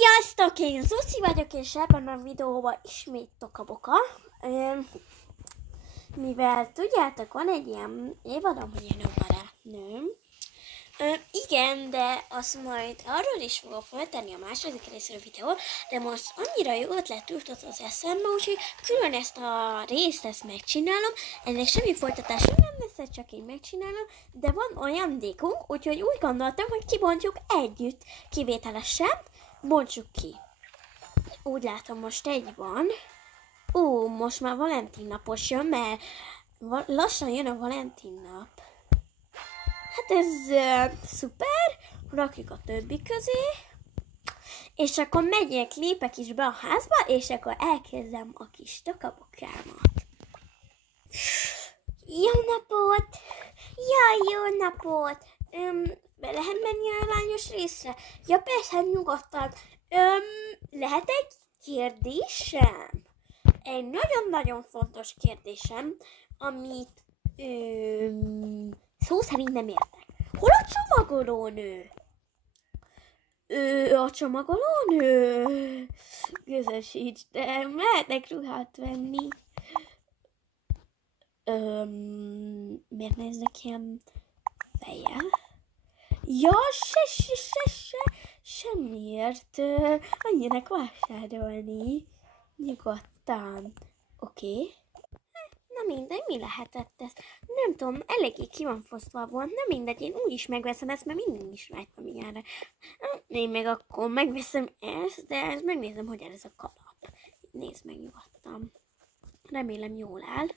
Sziasztok, én Zuci vagyok, és ebben a videóban ismét Tokaboka. Mivel tudjátok, van egy ilyen évadom, hogy én a barátnőm. Igen, de azt majd arról is fogok feltenni a második részre a videó, de most annyira jó ötlet jutott az eszembe, úgyhogy külön ezt a részt ezt megcsinálom. Ennek semmi folytatása nem lesz, csak én megcsinálom, de van ajándékunk, úgyhogy úgy gondoltam, hogy kibontjuk együtt, kivételesen. Bontsuk ki. Úgy látom, most egy van. Most már Valentin napos jön, mert lassan jön a Valentin nap. Hát ez szuper. Rakjuk a többi közé. És akkor megyek, lépek is be a házba, és akkor elkezdem a kis tokabokámat. Jó napot! Jaj, jó napot! Be lehet menni a lányos részre? Ja, persze, nyugodtan. Lehet egy kérdésem? Egy nagyon-nagyon fontos kérdésem, amit szó szerint nem értek. Hol a csomagolónő? A csomagolónő? Közösíts, de mehetek ruhát venni. Miért néznek ilyen fejjel? Ja, semmiért. Annyinek vásárolni. Nyugodtan. Oké. Na mindegy, mi lehetett ez? Nem tudom, eléggé ki van fosztva volt. Na mindegy, én úgyis megveszem ezt, mert mindig is rajtam ilyenre. Én meg akkor megveszem ezt, de ezt megnézem, hogy ez a kalap. Nézd meg nyugodtan. Remélem jól áll.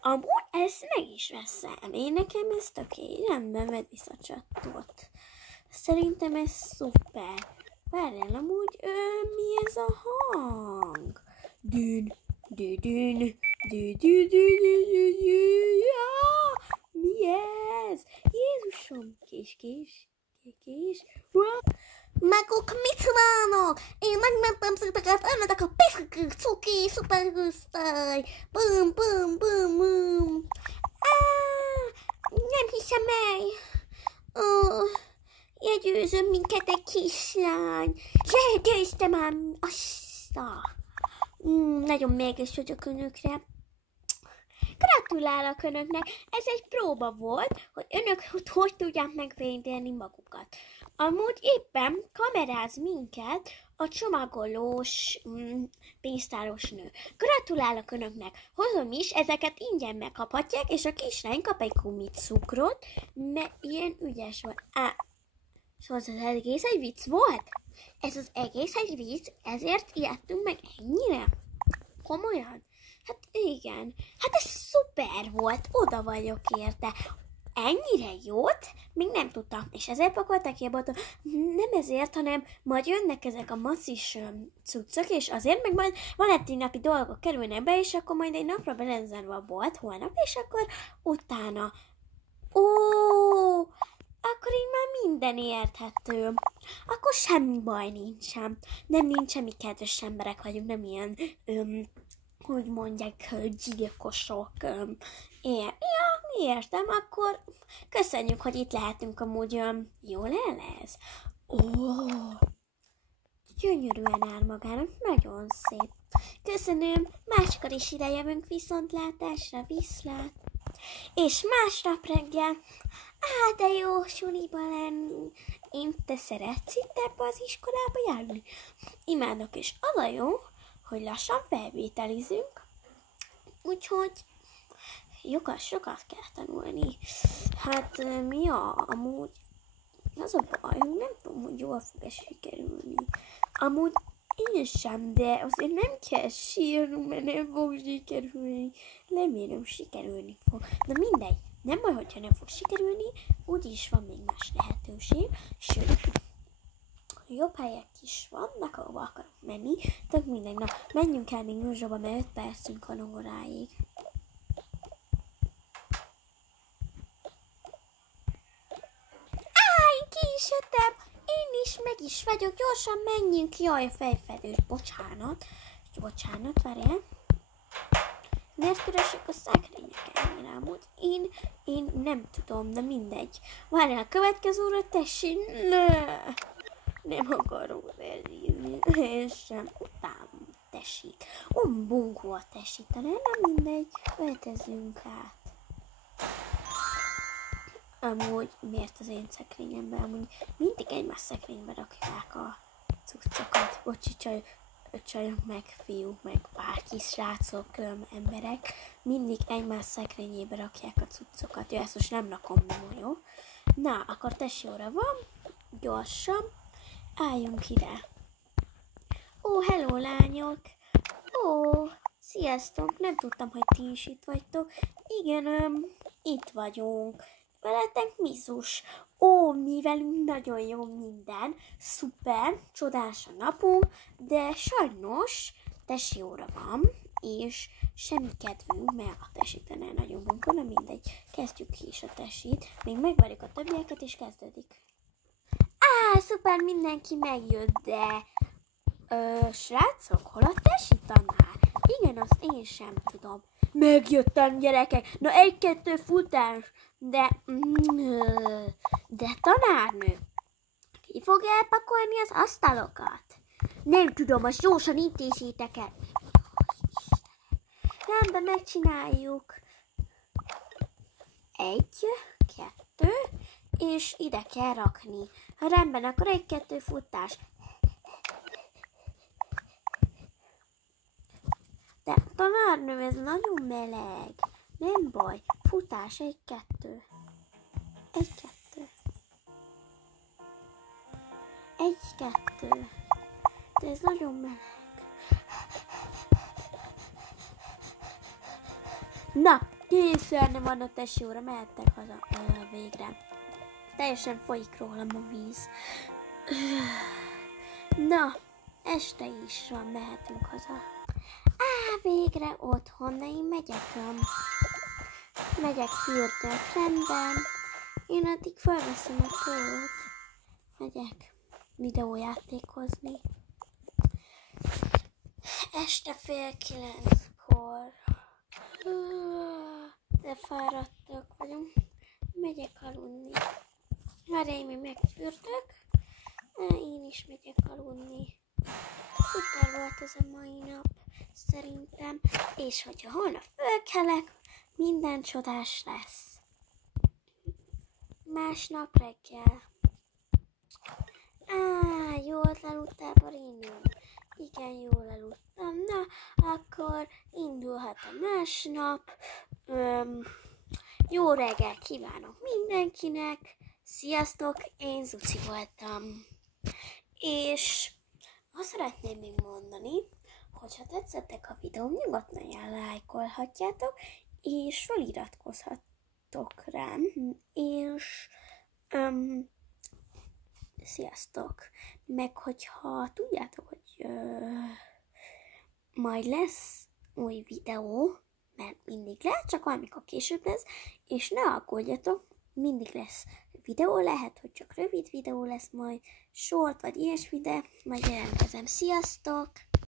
Amúgy ezt meg is veszem. Én nekem ez tökéletes. Rendben, vedd vissza a csattot. Szerintem ez szuper. Várjál, amúgy, mi ez a hang? Dűn, dűn, dűn, dűn, dűn, dűn, mi ez? Jézusom, kés. Maguk, mit csinálnak? Én megmentem szinteket, elmentek a piszkik, cuki, szupergőztály. Bum. Nem hiszem el. Győzöm minket egy kislány. Győztem ám. Nagyon mérges vagyok önökre. Gratulálok önöknek. Ez egy próba volt, hogy önök hogy tudják megvédeni magukat. Amúgy éppen kameráz minket a csomagolós pénztáros nő. Gratulálok önöknek. Hozom is, ezeket ingyen megkaphatják, és a kislány kap egy cukrot, mert ilyen ügyes volt. Szóval ez az egész egy vicc volt? Ez az egész egy vicc, ezért ijedtünk meg ennyire? Komolyan? Hát igen. Hát ez szuper volt, oda vagyok érte. Ennyire jót még nem tudtam, és ezért pakolták ki a boltba. Nem ezért, hanem majd jönnek ezek a masszis cuccok, és azért meg majd Valentin napi dolgok kerülnek be, és akkor majd egy napra be lesz zárva a bolt, holnap, és akkor utána. Akkor így már minden érthető. Akkor semmi baj nincsen. Nem nincs semmi, kedves emberek vagyunk, nem ilyen, hogy mondják, gyilkosok. Értem, akkor köszönjük, hogy itt lehetünk amúgy, jól el ez? Gyönyörűen áll magának, nagyon szép. Köszönöm, máskor is ide jövünk, viszontlátásra, viszlát. És másnap reggel, de jó suliba lenni. Te szeretsz itt ebbe az iskolába járni? Imádok, és az a jó, hogy lassan felvételizünk. Úgyhogy sokat kell tanulni. Hát amúgy az a baj, hogy nem tudom, hogy jól fog sikerülni. Amúgy én sem, de azért nem kell sírnunk, mert nem fog sikerülni. Remélem sikerülni fog. De mindegy, nem baj, hogyha nem fog sikerülni, úgyis van még más lehetőség. Sőt, jobb helyek is vannak, ahova akarok menni. Tök mindegy, na, menjünk el még Nyúzsóba, mert 5 percünk van óráig. Ki is jöttem, én is meg is vagyok, gyorsan menjünk, jaj, a fejfedős, bocsánat, várjál. Miért körösök a szekrények ennyire amúgy? Én nem tudom, de mindegy. Várjál, a következőre tessék, nem akarom elnézni. és sem utálom tesit. Bunkó a tesi, talán nem mindegy, öltözünk át. Amúgy miért az én szekrényemben? Amúgy mindig egymás szekrénybe rakják a cuccokat. Bocsi, csajok, meg fiúk, meg bárki, srácok, emberek. Mindig egymás szekrényébe rakják a cuccokat. Jó, ezt most nem rakom be, jó? Na, akkor tesi óra van. Gyorsan. Álljunk ide. Ó, hello lányok! Ó, sziasztok! Nem tudtam, hogy ti is itt vagytok. Igen, itt vagyunk. Veletek Mizus. Ó, mi velünk nagyon jó minden. Szuper, csodás a napunk, de sajnos tesi óra van, és semmi kedvünk, mert a tesiten nagyon bunkó, na mindegy. Kezdjük ki is a tesit. Még megvárjuk a többieket, és kezdődik. Szuper, mindenki megjött, de... srácok, hol a tesi tanár? Igen, azt én sem tudom. Megjöttem, gyerekek. Na, 1-2 futás. De tanárnő, ki fog elpakolni az asztalokat? Nem tudom, azt gyorsan intézzétek el. Rendben, megcsináljuk. 1, 2, és ide kell rakni. Ha rendben, akkor 1-2 futás. De tanárnő, ez nagyon meleg. Nem baj. Futás, 1-2. 1-2. 1-2. De ez nagyon meleg. Na, készen van a tesi óra, mehettek haza végre. Teljesen folyik rólam a víz. Na, este is van, mehetünk haza. Végre otthon, de én megyek fürdök, rendben. Én addig felveszem a pólót. Megyek videójátékozni. Este 8:30-kor. De fáradtak vagyunk. Megyek aludni. Már én még megfürdök. Én is megyek aludni. Szuper volt ez a mai nap. Szerintem, és hogyha holnap fölkelek, minden csodás lesz. Másnap reggel. Jól aludtál, Barinő? Igen, jól aludtam. Na, akkor indulhat a másnap. Jó reggel kívánok mindenkinek. Sziasztok, én Zuci voltam. És azt szeretném még mondani, hogyha tetszettek a videóm, nyugodtan lájkolhatjátok, és feliratkozhattok rám, és sziasztok! Meg hogyha tudjátok, hogy majd lesz új videó, mert mindig lehet, csak valamikor később lesz, és ne aggódjatok, mindig lesz videó, lehet, hogy csak rövid videó lesz majd, short vagy ilyesmi, de majd jelentkezem. Sziasztok!